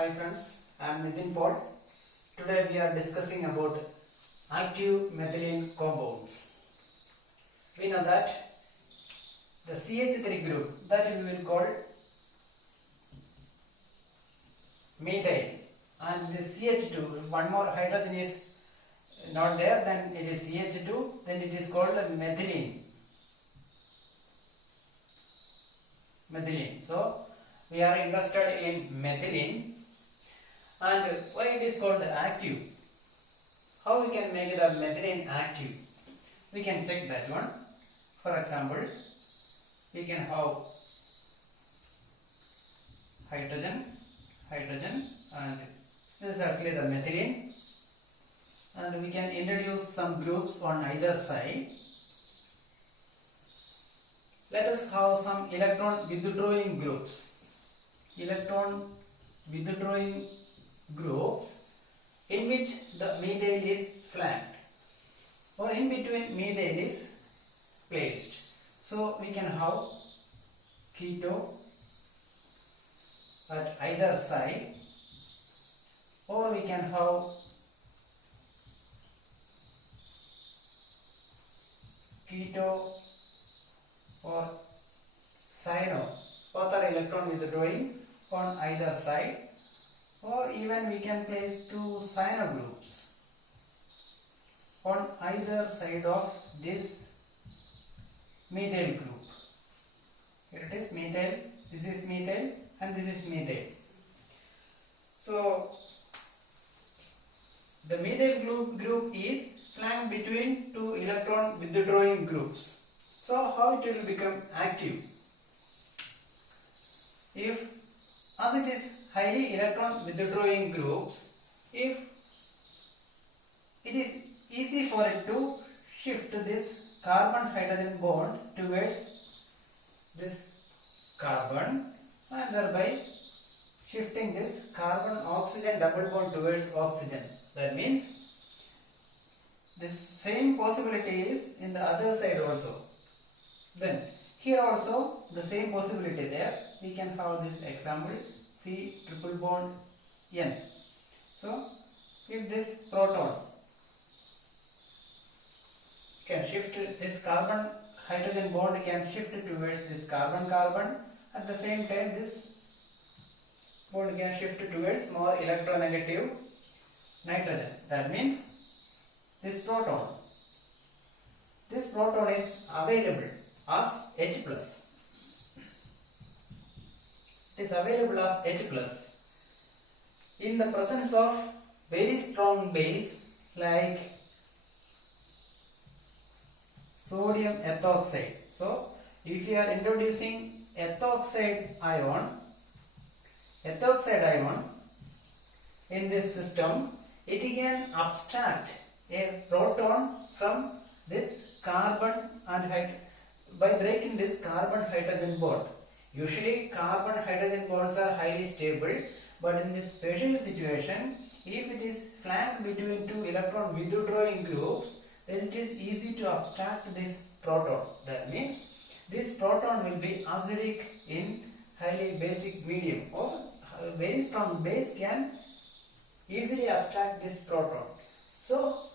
Hi friends, I am Nitin Paul. Today we are discussing about active methylene compounds. We know that the CH3 group that we will call methyl, and the CH2, if one more hydrogen is not there, then it is CH2, then it is called methylene. So we are interested in methylene, and why it is called active. How we can make the methylene active? We can check that one. For example, we can have hydrogen, and this is actually the methylene, and we can introduce some groups on either side. Let us have some electron withdrawing groups. In which the methyl is flanked, or in between methyl is placed. So we can have keto at either side, or we can have keto or cyano, both are electron withdrawing on either side, or even we can place two cyano groups on either side of this methyl group. Here it is methyl, this is methyl, and this is methyl. So the methyl group is flanked between two electron withdrawing groups. So how it will become active? If, as it is highly electron withdrawing groups, if it is easy for it to shift this carbon hydrogen bond towards this carbon, and thereby shifting this carbon oxygen double bond towards oxygen. That means this same possibility is in the other side also. Then here also the same possibility there. We can have this example C triple bond N. So if this proton can shift, this carbon hydrogen bond can shift towards this carbon, at the same time this bond can shift towards more electronegative nitrogen. That means this proton is available as H plus. It is available as H plus in the presence of very strong base like sodium ethoxide. So if you are introducing ethoxide ion in this system, it can abstract a proton from this carbon and by breaking this carbon hydrogen bond. Usually carbon hydrogen bonds are highly stable, but in this special situation, if it is flanked between two electron withdrawing groups, then it is easy to abstract this proton. That means this proton will be acidic in highly basic medium, or a very strong base can easily abstract this proton. So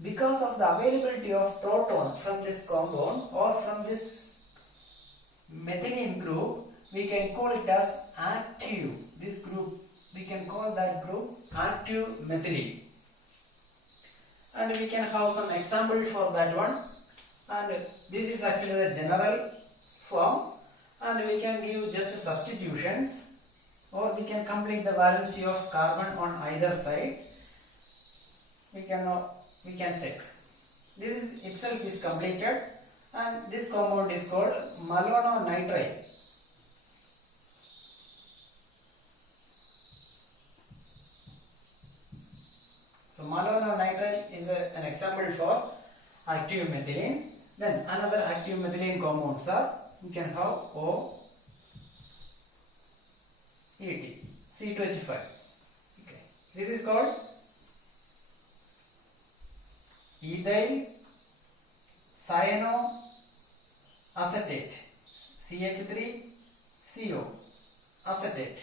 because of the availability of proton from this compound or from this methylene group, we can call it as active. This group, we can call that group active methylene. And we can have some example for that one. And this is actually the general form. And we can give just substitutions, or we can complete the valency of carbon on either side. We can check. This is itself is completed, and this compound is called malononitrile. So malononitrile is an example for active methylene. Then another active methylene compounds are, we can have O, Et, C2H5. Okay. This is called ethyl cyanoacetate, CH3CO acetate.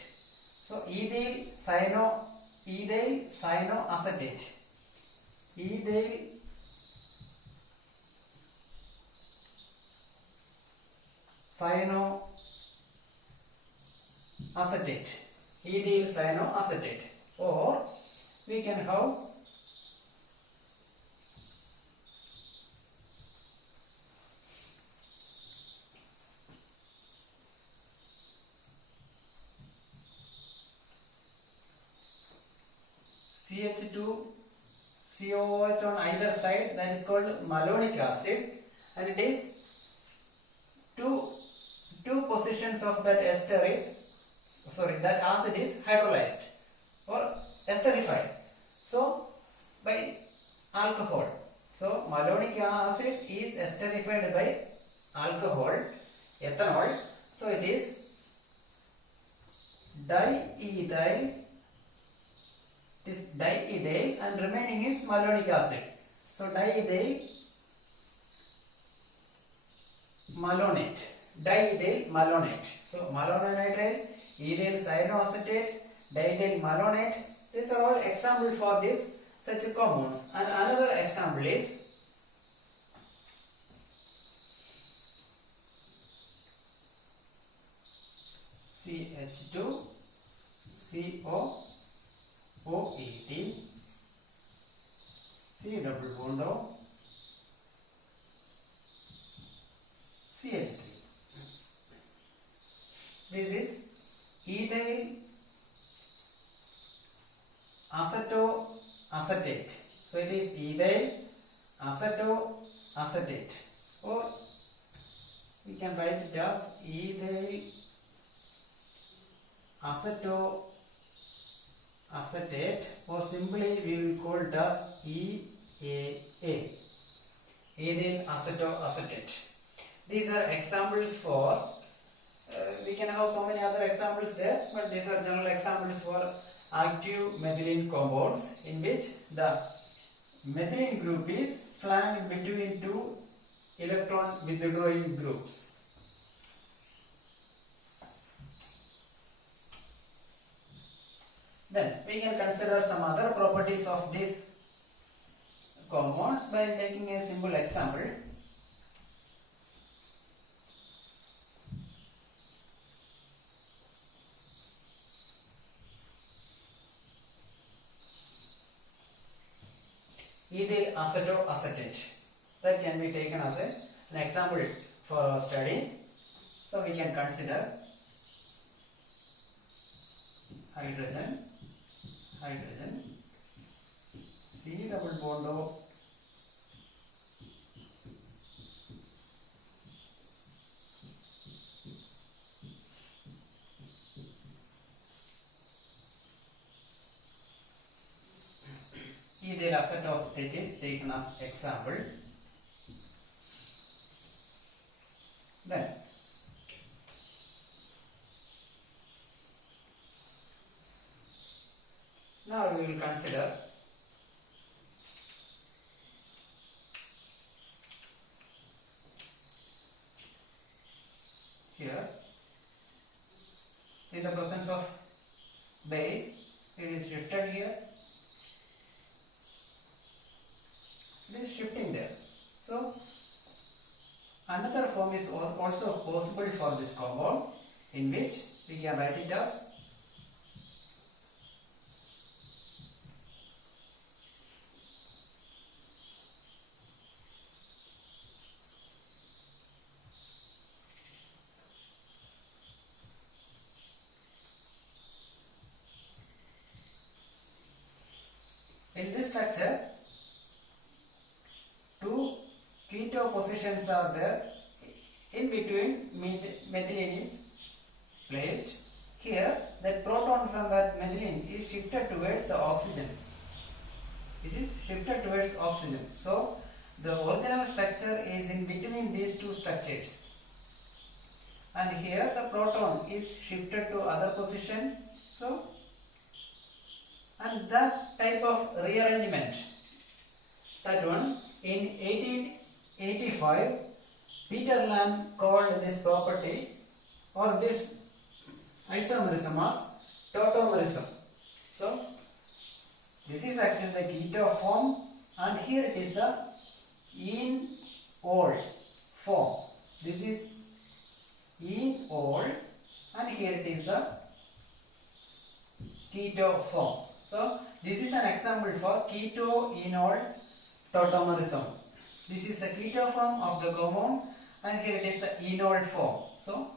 So ethyl cyanoacetate. Ethyl cyanoacetate. Ethyl cyanoacetate. Or we can have CH2 COOH on either side, that is called malonic acid, and it is two positions of that ester is that acid is hydrolyzed or esterified. So by alcohol. So malonic acid is esterified by alcohol, ethanol. So it is diethyl. This diethyl and remaining is malonic acid. So diethyl malonate. Diethyl malonate. So malonitrile, ethyl cyanoacetate, diethyl malonate. These are all examples for this such compounds. And another example is CH2 COOET, C double bond O, CH3. This is ethyl acetoacetate. So it is ethyl acetoacetate, or we can write it as ethyl acetoacetate, or simply we will call it as EAA, ethyl acetoacetate. These are examples for we can have so many other examples there, but these are general examples for active methylene compounds in which the methylene group is flanked between two electron withdrawing groups. Then we can consider some other properties of these compounds by taking a simple example. Ethyl acetoacetate, that can be taken as an example for our study. So we can consider hydrogen, C double bond O, ethyl acetoacetate is taken as example. Then now we will consider here in the presence of base, it is shifted here, it is shifting there. So another form is also possible for this compound, in which we can write it as in this structure two keto positions are there. In between methylene is placed. Here that proton from that methylene is shifted towards the oxygen. It is shifted towards oxygen. So the original structure is in between these two structures, and here the proton is shifted to other position. So and that type of rearrangement, that one in 1885 Peter Land called this property or this isomerism as tautomerism. So this is actually the keto form, and here it is the enol form. This is enol, and here it is the keto form. So this is an example for keto-enol tautomerism. This is the keto form of the compound, and here it is the enol form. So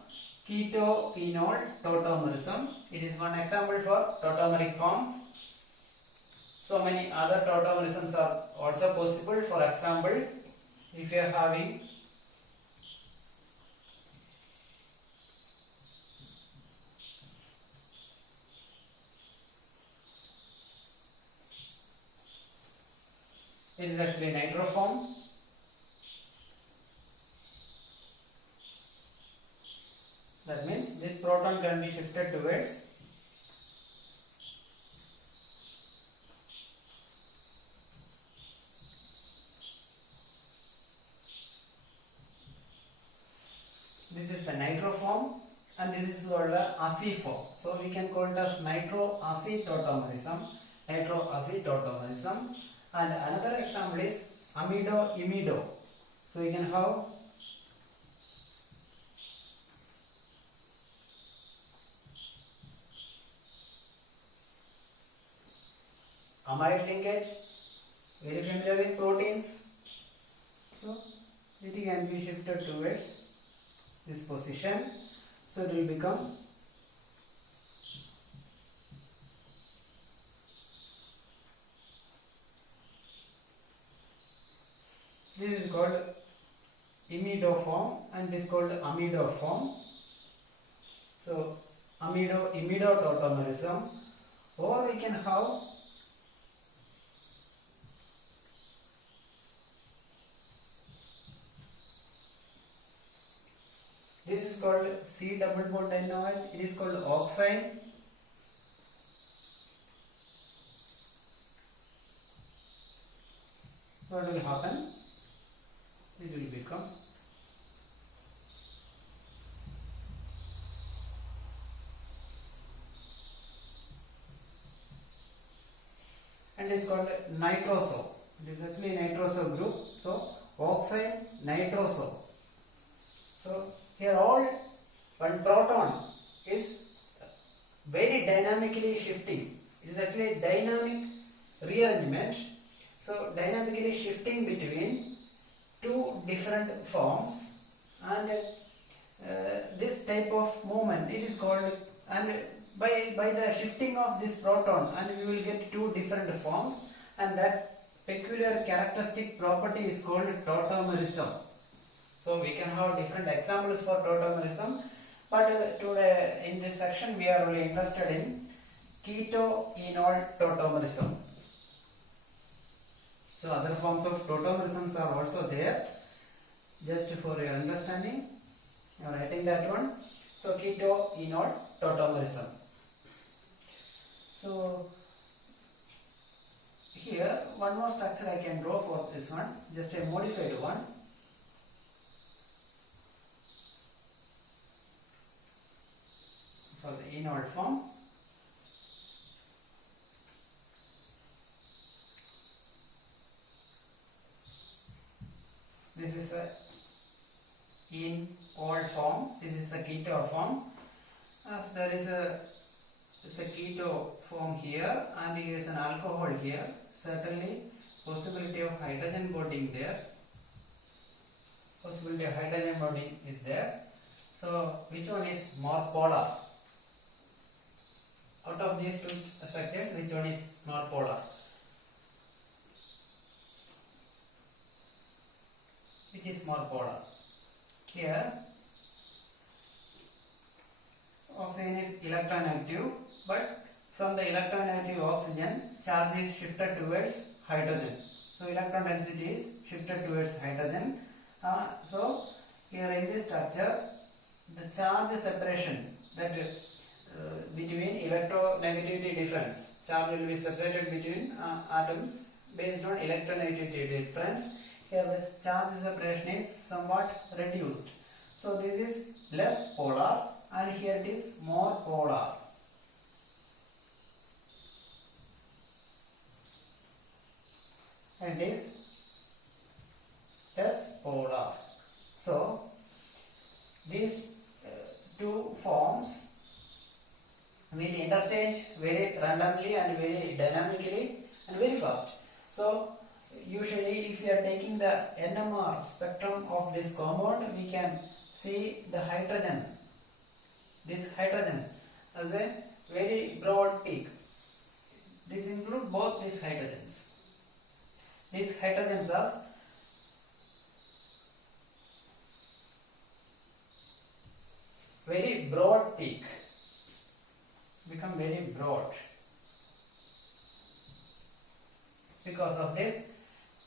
keto-enol tautomerism. It is one example for tautomeric forms. So many other tautomerisms are also possible. For example, if you are having it is actually nitro form. That means this proton can be shifted towards this is the nitro form, and this is called the acid form. So we can call it as nitro-acid tautomerism, nitro-acid tautomerism. And another example is amido-imido. So we can have amide linkage, very familiar with proteins. So it can be shifted towards this position. So it will become this is called imido form, and this is called amido form. So amido-imido tautomerism, or we can have this is called C double bond NOH. It is called oxide. What will happen? It will become and it is called nitroso. It is actually nitroso group. So oxide nitroso. So here all one proton is very dynamically shifting. It is actually a dynamic rearrangement. So dynamically shifting between two different forms, and this type of movement it is called, and by the shifting of this proton, and we will get two different forms, and that peculiar characteristic property is called tautomerism. So we can have different examples for tautomerism, but today in this section we are only interested in keto-enol tautomerism. So other forms of tautomerisms are also there. Just for your understanding, I am writing that one. So keto-enol tautomerism. So here one more structure I can draw for this one, just a modified one. For the enol form. This is a enol form. This is the keto form. As there is a keto form here, and here is an alcohol here. Certainly, possibility of hydrogen bonding there. Possibility of hydrogen bonding is there. So, which one is more polar? Out of these two structures, which one is more polar? Which is more polar? Here, oxygen is electronegative, but from the electronegative oxygen, charge is shifted towards hydrogen. So, electron density is shifted towards hydrogen. So, here in this structure, the charge separation, that between electronegativity difference, charge will be separated between atoms based on electronegativity difference. Here this charge separation is somewhat reduced. So this is less polar, and here it is more polar. and is S polar. So these two forms will interchange very randomly and very dynamically and very fast. So usually if we are taking the NMR spectrum of this compound, we can see the hydrogen, this hydrogen as a very broad peak. This includes both these hydrogens. These hydrogens are very broad peak, become very broad because of this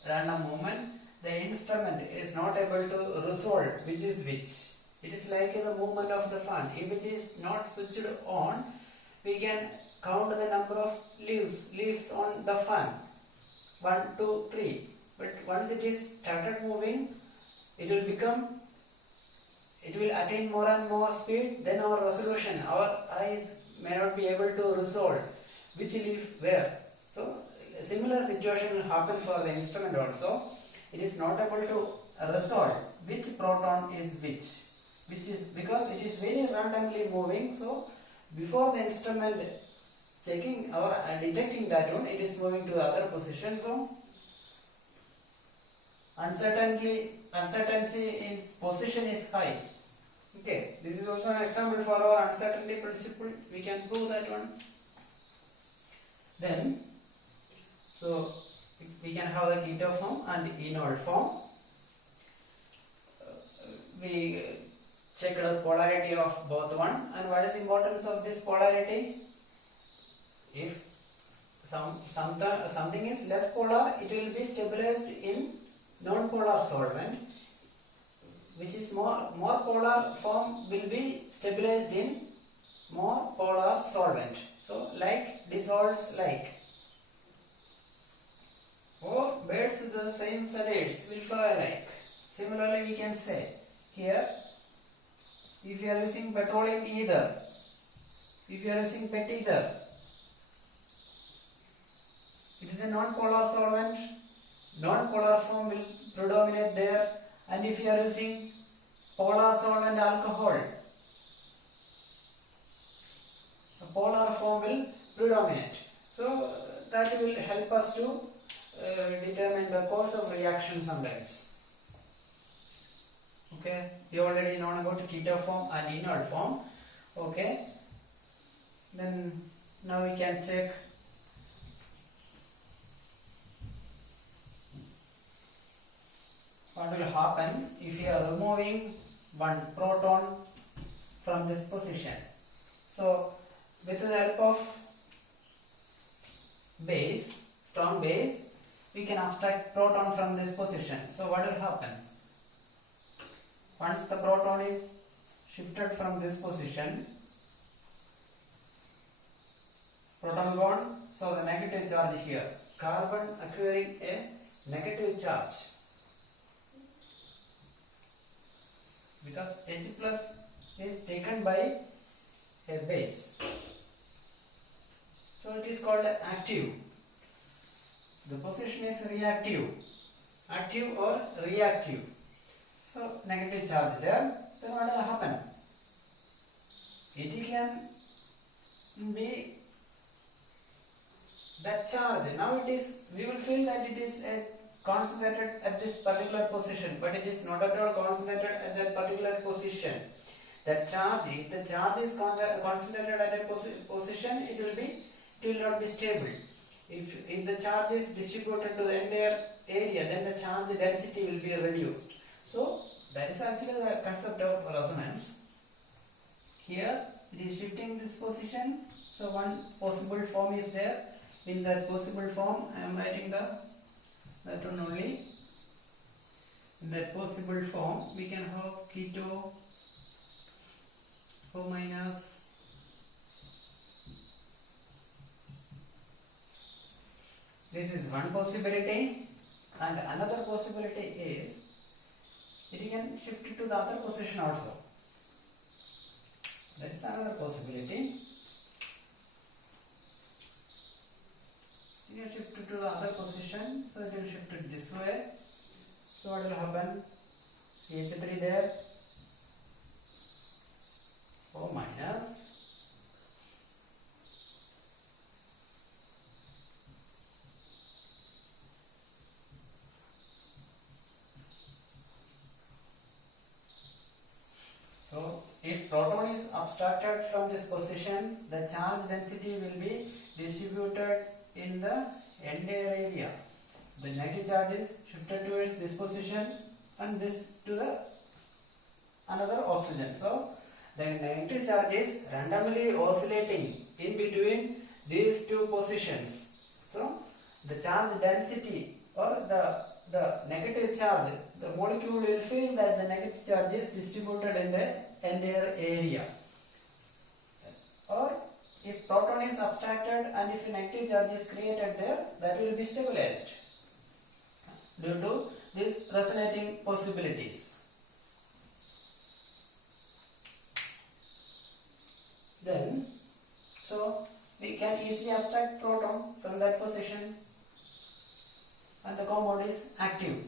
random movement. The instrument is not able to resolve which is which. It is like the movement of the fan. If it is not switched on, we can count the number of leaves on the fan, 1, 2, 3. But once it is started moving, it will attain more and more speed. Then our resolution, our eyes may not be able to resolve which leaf where. So a similar situation will happen for the instrument also. It is not able to resolve which proton is which is because it is very randomly moving. So before the instrument checking or detecting that one, it is moving to the other position. So uncertainty in position is high. Okay, this is also an example for our uncertainty principle. We can prove that one. Then, so we can have a theta form and enol form. We check the polarity of both one, and what is the importance of this polarity? If something is less polar, it will be stabilized in non-polar solvent, which is more polar form will be stabilized in more polar solvent. So like dissolves like, or birds the same feathers will fly alike. Similarly we can say here, if you are using petroleum ether, if you are using pet ether, it is a non-polar solvent, non-polar form will predominate there. And if you are using polar solvent alcohol, a polar form will predominate. So that will help us to determine the course of reaction sometimes. Okay, we already know about theta form and enol form. Okay, then now we can check what will happen if you are removing one proton from this position. So with the help of base, strong base, we can abstract proton from this position. So what will happen? Once the proton is shifted from this position, proton gone, so the negative charge here, carbon acquiring a negative charge, because H plus is taken by a base. So it is called active. The position is reactive, active or reactive. So negative charge there, then what will happen? It can be that charge. Now it is, we will feel that it is concentrated at this particular position, but it is not at all concentrated at that particular position. That charge, if the charge is concentrated at a position, it will not be stable. If the charge is distributed to the entire area, then the charge density will be reduced. So that is actually the concept of resonance. Here it is shifting this position. So one possible form is there. In that possible form, I am writing that one only. In that possible form, we can have keto O minus this is one possibility, and another possibility is it can shift it to the other position also. That is another possibility. You can shift it to the other position, so it will shift it this way. So what will happen? CH3 there, O minus, so if proton is abstracted from this position, the charge density will be distributed in the entire area. The negative charge is shifted towards this position and this to the another oxygen. So the negative charge is randomly oscillating in between these two positions. So the charge density or the negative charge, the molecule will feel that the negative charge is distributed in the entire area. Or if proton is abstracted and if a negative charge is created there, that will be stabilized due to these resonating possibilities. Then, so we can easily abstract proton from that position and the compound is active.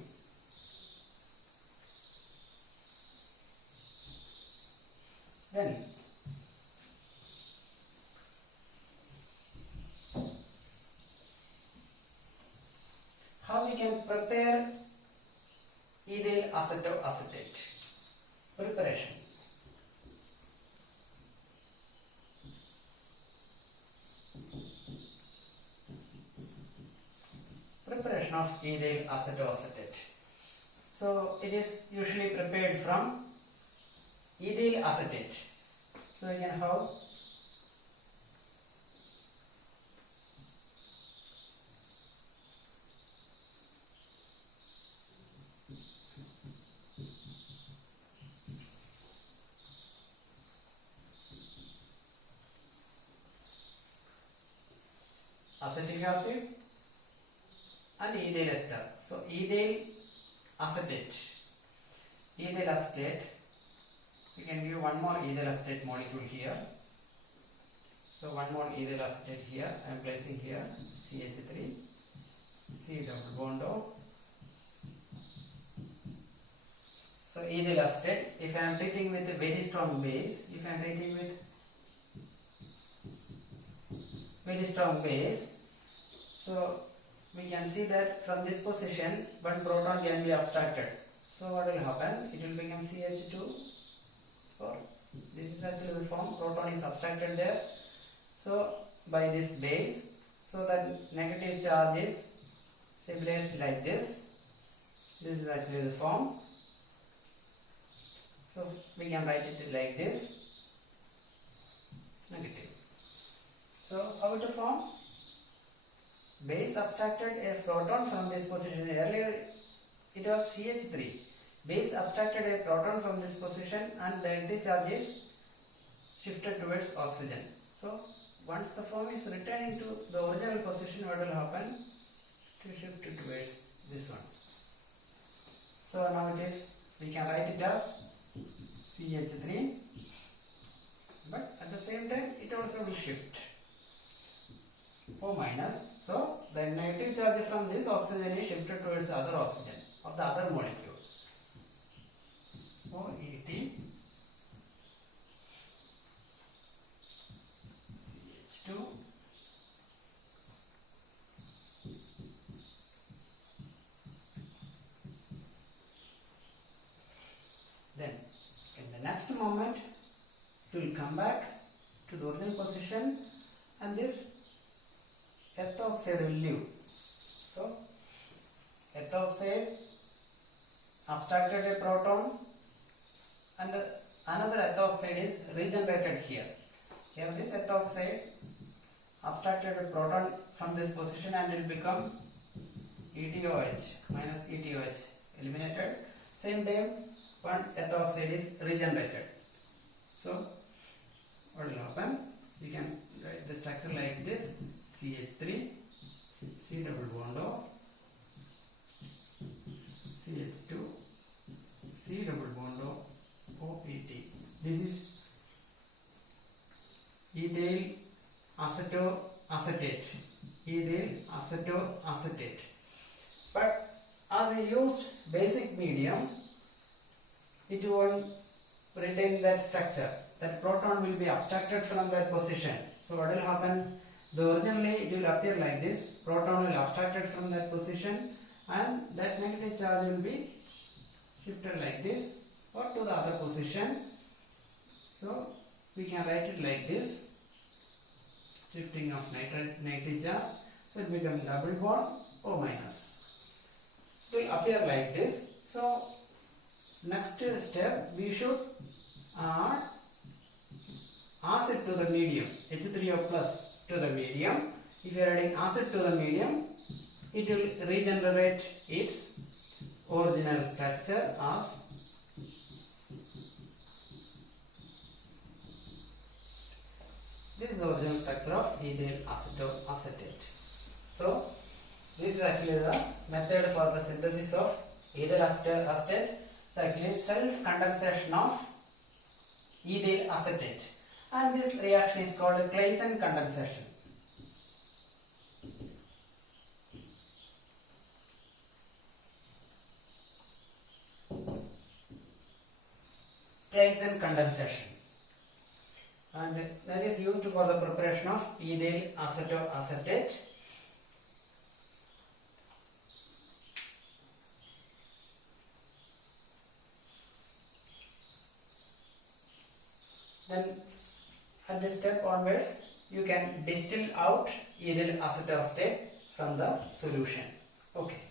Then, how we can prepare ethyl acetoacetate? Preparation. Preparation of ethyl acetoacetate. So it is usually prepared from ethyl acetate. So we can have acetic acid and ethyl ester. So ethyl acetate. Ethyl acetate. We can give one more ethyl acetate molecule here. So one more ethyl acetate here. I am placing here CH3, C double bond O. So ethyl acetate. If I am treating with a very strong base, so we can see that from this position one proton can be abstracted. So what will happen? It will become CH2, or this is actually the form, proton is abstracted there. So by this base, so that negative charge is stabilized like this. This is actually the form. So we can write it like this, negative. So how to form? Base abstracted a proton from this position. Earlier it was CH3. Base abstracted a proton from this position and the empty charge is shifted towards oxygen. So once the form is returning to the original position, what will happen? To shift it towards this one. So now it is, we can write it as CH3, but at the same time it also will shift. O minus. So the negative charge from this oxygen is shifted towards the other oxygen of the other molecule. OET CH2 then in the next moment it will come back to the original position and this earth oxide will leave. So earth oxide abstracted a proton and another earth oxide is regenerated here. Here this earth oxide abstracted a proton from this position and it will become ETOH minus ETOH, eliminated. Same time one earth oxide is regenerated. So what will happen? We can write the structure like this: CH3, C double bond O, CH2, C double bond O, OET. This is ethyl acetoacetate. ethyl acetoacetate. But as we used basic medium, it won't retain that structure. That proton will be abstracted from that position. So what will happen? Originally it will appear like this. Proton will abstracted from that position, and that negative charge will be shifted like this or to the other position. So we can write it like this: shifting of negative charge. So it becomes double bond O minus. It will appear like this. So next step, we should add acid to the medium, H3O plus to the medium. If you are adding acid to the medium, it will regenerate its original structure as this is the original structure of ethyl acetoacetate. So this is actually the method for the synthesis of ethyl acetate. It's actually self-condensation of ethyl acetate, and this reaction is called claisen condensation. Claisen condensation, and that is used for the preparation of ethyl acetoacetate. Then at this step onwards, you can distill out ethyl acetoacetate from the solution. Okay.